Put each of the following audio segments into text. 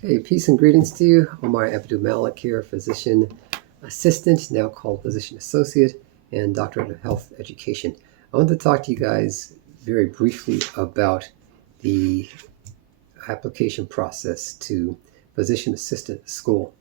Hey, peace and greetings to you. Omar Abdul-Malik here, physician assistant, now called physician associate, and doctorate of health education. I want to talk to you guys very briefly about the application process to physician assistant school.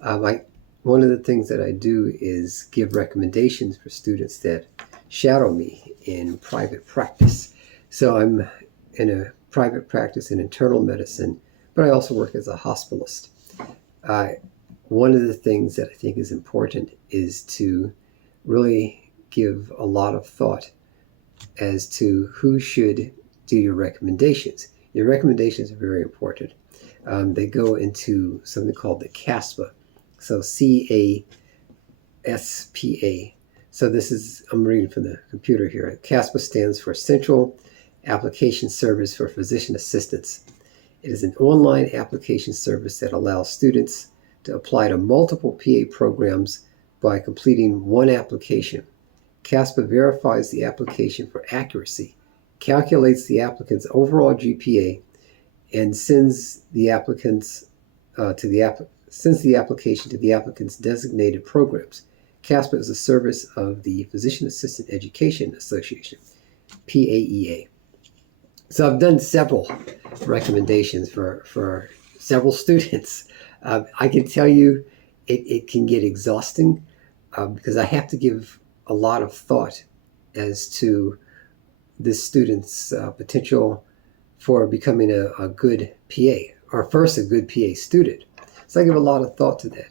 One of the things that I do is give recommendations for students that shadow me in private practice. So I'm in a private practice in internal medicine, but I also work as a hospitalist. One of the things that I think is important is to really give a lot of thought as to who should do your recommendations. Your recommendations are very important. They go into something called the CASPA. So CASPA. So I'm reading from the computer here. CASPA stands for Central Application Service for Physician Assistants. It is an online application service that allows students to apply to multiple PA programs by completing one application. CASPA verifies the application for accuracy, calculates the applicant's overall GPA, and sends the application to the applicant's designated programs. CASPA is a service of the Physician Assistant Education Association, PAEA. So I've done several recommendations for several students. I can tell you it can get exhausting because I have to give a lot of thought as to this student's potential for becoming a good PA, or first a good PA student. So I give a lot of thought to that.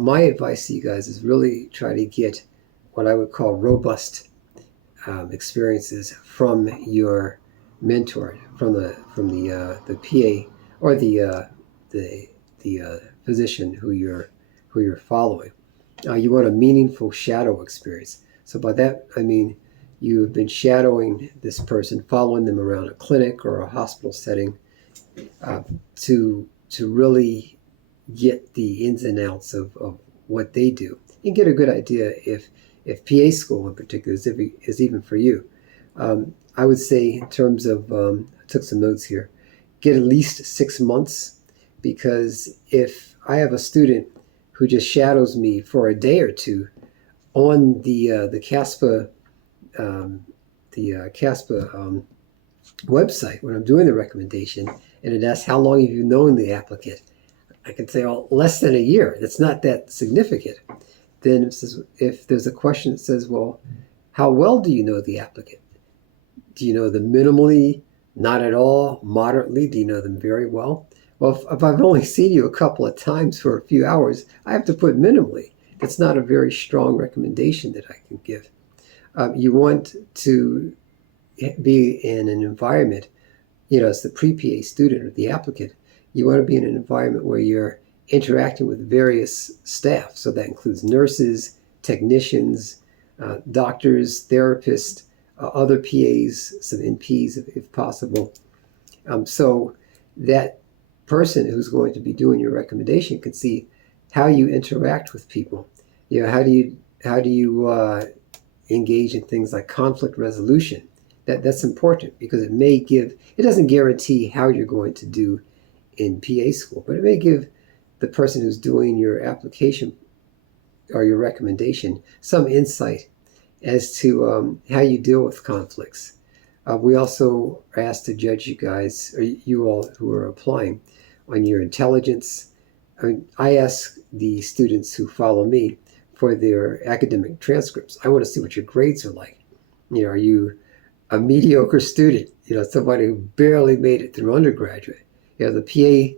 My advice to you guys is really try to get what I would call robust experiences from your mentor, from the PA or the physician who you're following. You want a meaningful shadow experience. So by that I mean you've been shadowing this person, following them around a clinic or a hospital setting to really get the ins and outs of what they do and get a good idea if PA school in particular is even for you. I would say in terms of, I took some notes here, get at least 6 months, because if I have a student who just shadows me for a day or two on the CASPA website when I'm doing the recommendation, and it asks how long have you known the applicant, I can say, oh, less than a year. That's not that significant. Then if there's a question that says, well, how well do you know the applicant? Do you know them minimally, not at all, moderately? Do you know them very well? Well, if I've only seen you a couple of times for a few hours, I have to put minimally. That's not a very strong recommendation that I can give. You want to be in an environment, as the pre-PA student or the applicant, you want to be in an environment where you're interacting with various staff. So that includes nurses, technicians, doctors, therapists, other PAs, some NPs if possible. So that person who's going to be doing your recommendation can see how you interact with people. How do you engage in things like conflict resolution? That's important because it doesn't guarantee how you're going to do in PA school, but it may give the person who's doing your application or your recommendation some insight as to how you deal with conflicts. We also are asked to judge you guys, or you all who are applying, on your intelligence. I ask the students who follow me for their academic transcripts. I want to see what your grades are like. Are you a mediocre student? Somebody who barely made it through undergraduate. The PA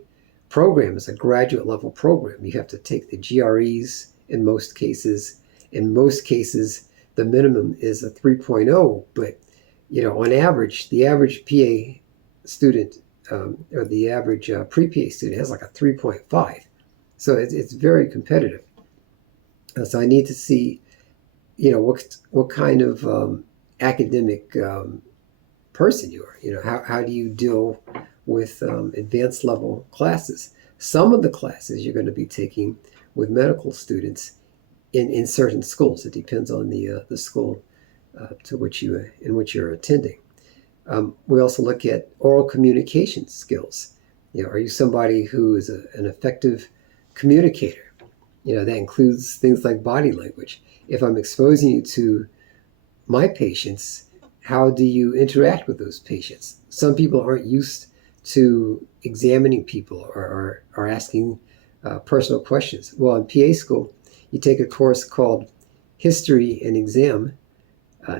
program is a graduate level program. You have to take the GREs in most cases. In most cases, the minimum is a 3.0, but on average, the average PA student or the average pre-PA student has like a 3.5. So it's very competitive. So I need to see, what kind of academic person you are. How do you deal with advanced level classes? Some of the classes you're going to be taking with medical students in certain schools. It depends on the school in which you're attending. We also look at oral communication skills. Are you somebody who is an effective communicator? That includes things like body language. If I'm exposing you to my patients, how do you interact with those patients? Some people aren't used to examining people or asking personal questions. Well, in PA school, you take a course called History and Exam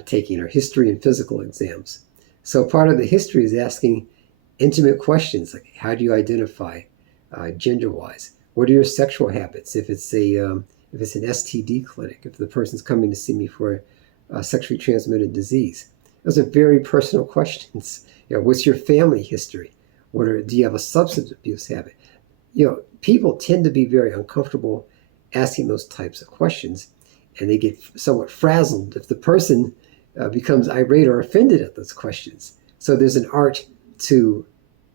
Taking, or History and Physical Exams. So part of the history is asking intimate questions like, how do you identify gender-wise? What are your sexual habits? If it's an STD clinic, if the person's coming to see me for sexually transmitted disease, those are very personal questions. What's your family history? Do you have a substance abuse habit? People tend to be very uncomfortable asking those types of questions, and they get somewhat frazzled if the person becomes irate or offended at those questions. So there's an art to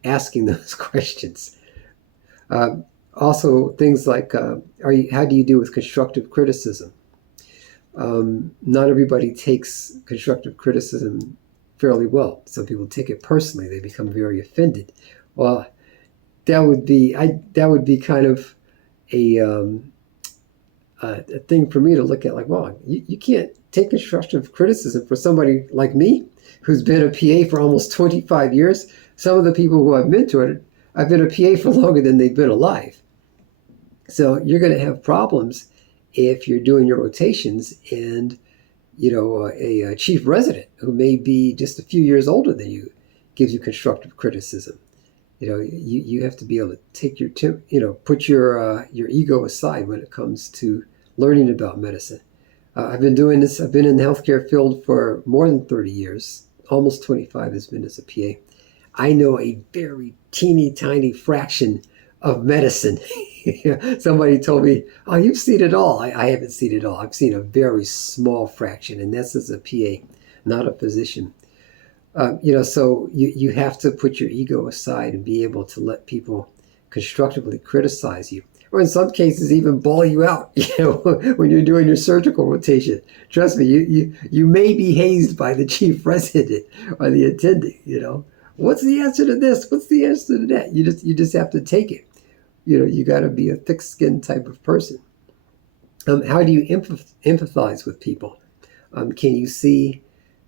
asking those questions. Also, things like, how do you deal with constructive criticism? Not everybody takes constructive criticism fairly well. Some people take it personally; they become very offended. Well, that would be kind of a thing for me to look at. Like, well, you can't take constructive criticism for somebody like me, who's been a PA for almost 25 years. Some of the people who I've mentored, I've been a PA for longer than they've been alive. So you're going to have problems if you're doing your rotations and a chief resident who may be just a few years older than you gives you constructive criticism. You have to be able to take put your ego aside when it comes to learning about medicine. I've been doing this. I've been in the healthcare field for more than 30 years. Almost 25 has been as a PA. I know a very teeny tiny fraction of medicine. Somebody told me, "Oh, you've seen it all." I haven't seen it all. I've seen a very small fraction, and that's as a PA, not a physician. So you have to put your ego aside and be able to let people constructively criticize you, or in some cases even bawl you out. When you're doing your surgical rotation. Trust me, you may be hazed by the chief resident or the attending. What's the answer to this? What's the answer to that? You just have to take it. You got to be a thick-skinned type of person. How do you empathize with people? Can you see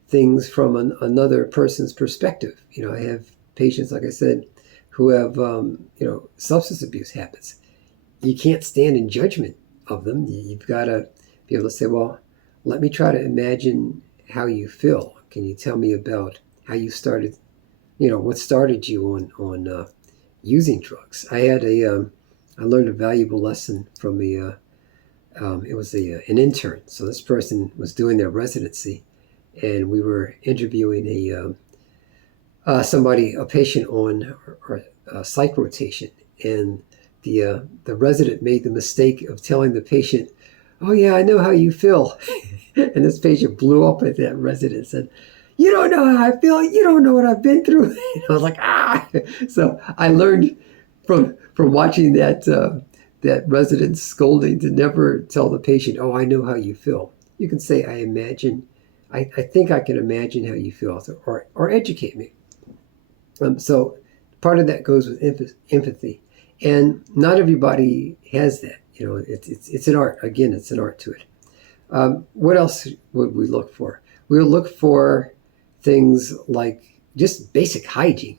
things from another person's perspective? I have patients, like I said, who have substance abuse habits. You can't stand in judgment of them. You've got to be able to say, well, let me try to imagine how you feel. Can you tell me about how you started? What started you on using drugs? I learned a valuable lesson from it was an intern. So this person was doing their residency, and we were interviewing a patient on a psych rotation, and the resident made the mistake of telling the patient, "Oh yeah, I know how you feel," and this patient blew up at that resident and said, "You don't know how I feel. You don't know what I've been through." I was like, ah. So I learned from watching that resident scolding to never tell the patient, "Oh, I know how you feel." You can say, I think I can imagine how you feel, or educate me. So part of that goes with empathy, and not everybody has that. It's an art. Again, it's an art to it. What else would we look for? We would look for things like just basic hygiene.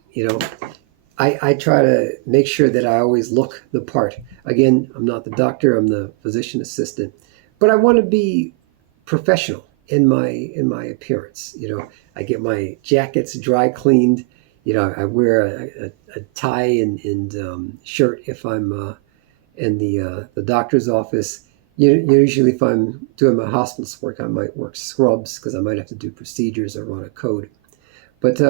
I try to make sure that I always look the part. Again, I'm not the doctor, I'm the physician assistant, but I want to be professional in my appearance. I get my jackets dry cleaned. I wear a tie and shirt if I'm in the doctor's office. Usually if I'm doing my hospitalist work, I might work scrubs because I might have to do procedures or run a code. But,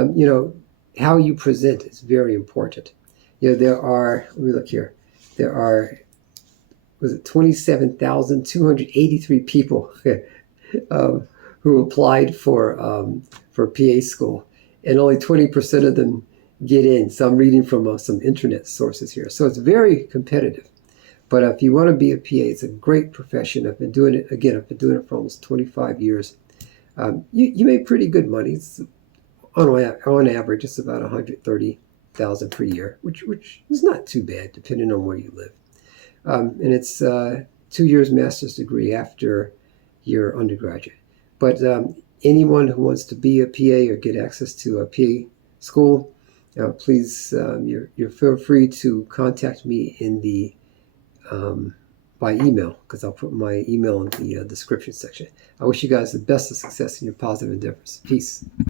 how you present is very important. There are, let me look here, there are, 27,283 people who applied for PA school, and only 20% of them get in. So I'm reading from some internet sources here. So it's very competitive. But if you want to be a PA, it's a great profession. I've been doing it for almost 25 years. You make pretty good money. On average, it's about $130 $1,000 per year, which is not too bad depending on where you live. And it's 2 years master's degree after your undergraduate. But anyone who wants to be a PA or get access to a PA school, please, you're feel free to contact me in the by email, because I'll put my email in the description section. I wish you guys the best of success in your positive endeavors. Peace.